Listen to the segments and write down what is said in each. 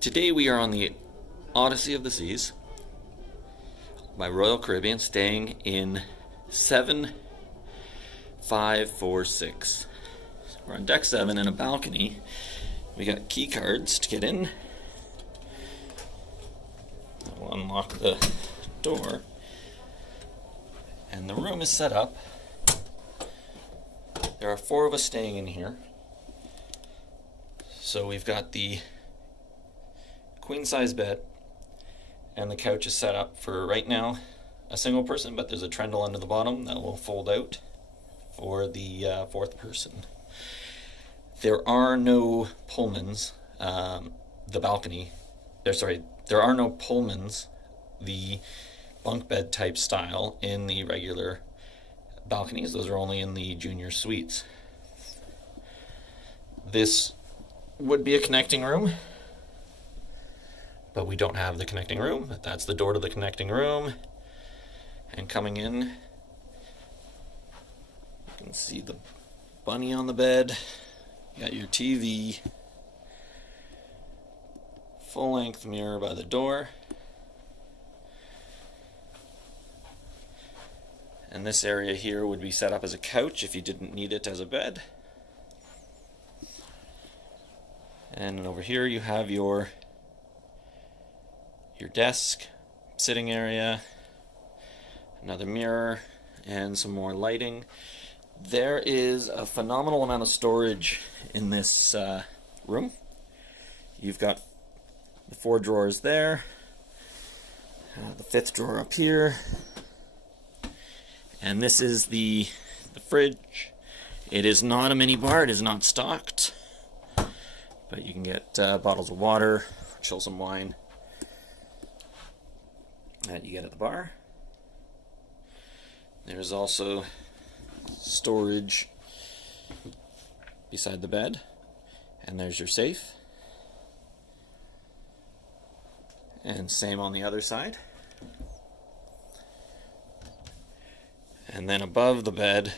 Today we are on the Odyssey of the Seas by Royal Caribbean, staying in 7546. So we're on deck 7 in a balcony. We got key cards to get in. We'll unlock the door. And the room is set up. There are 4 of us staying in here. So we've got the queen size bed, and the couch is set up for right now a single person, but there's a trundle under the bottom that will fold out for the 4th person. There are no Pullmans, there are no Pullmans, the bunk bed type style, in the regular balconies. Those are only in the junior suites. This would be a connecting room, but we don't have the connecting room. But that's the door to the connecting room. And coming in, you can see the bunny on the bed. You got your TV. Full-length mirror by the door. And this area here would be set up as a couch if you didn't need it as a bed. And over here you have your desk, sitting area, another mirror, and some more lighting. There is a phenomenal amount of storage in this room. You've got the 4 drawers there, the 5th drawer up here, and this is the fridge. It is not a mini bar, it is not stocked, but you can get bottles of water, chill some wine, that you get at the bar. There's also storage beside the bed, and there's your safe, and same on the other side. And then above the bed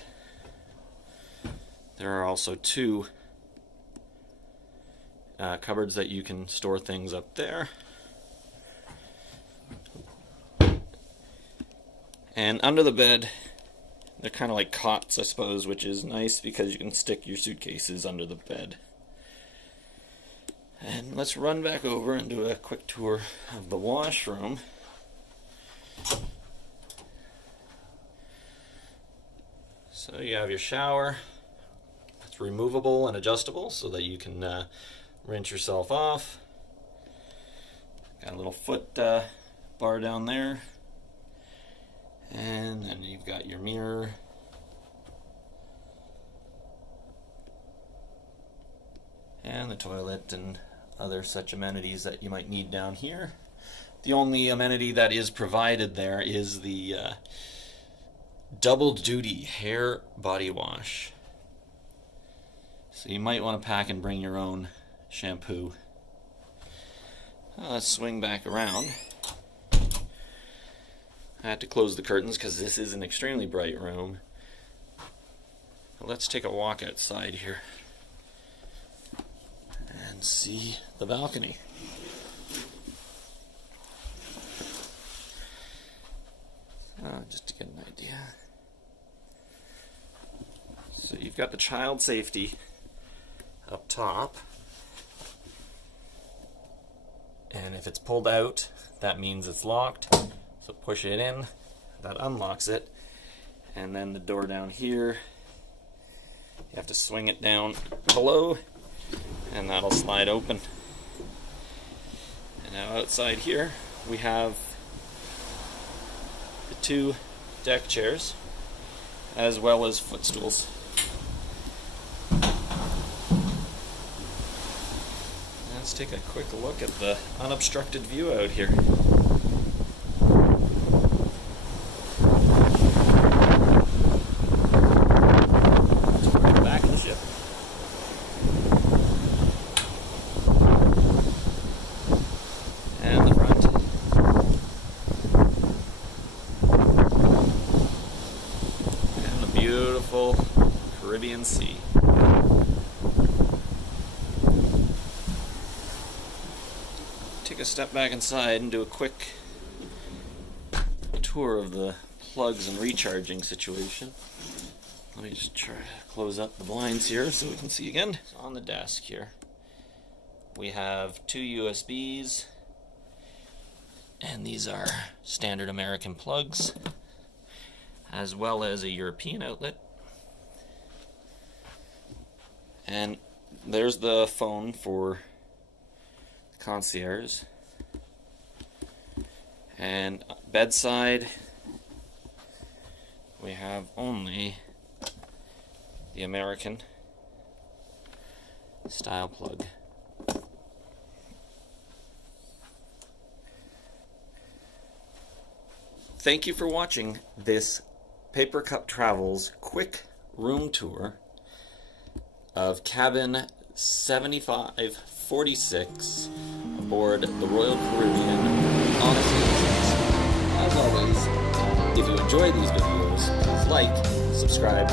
there are also 2 cupboards that you can store things up there. And under the bed, they're kind of like cots, I suppose, which is nice because you can stick your suitcases under the bed. And let's run back over and do a quick tour of the washroom. So you have your shower. It's removable and adjustable so that you can rinse yourself off. Got a little foot bar down there. And then you've got your mirror. And the toilet and other such amenities that you might need down here. The only amenity that is provided there is the double duty hair body wash. So you might want to pack and bring your own shampoo. Let's swing back around. I had to close the curtains because this is an extremely bright room. Let's take a walk outside here and see the balcony. Just to get an idea. So you've got the child safety up top. And if it's pulled out, that means it's locked. So push it in, that unlocks it, and then the door down here, you have to swing it down below, and that'll slide open. And now outside here, we have the 2 deck chairs, as well as footstools. Let's take a quick look at the unobstructed view out here. Caribbean Sea. Take a step back inside and do a quick tour of the plugs and recharging situation. Let me just try to close up the blinds here so we can see again. So on the desk here, we have 2 USBs, and these are standard American plugs, as well as a European outlet. And there's the phone for the concierge. And bedside, we have only the American style plug. Thank you for watching this Paper Cup Travels quick room tour of cabin 7546 aboard the Royal Caribbean Odyssey. As always, if you enjoy these videos, please like, subscribe,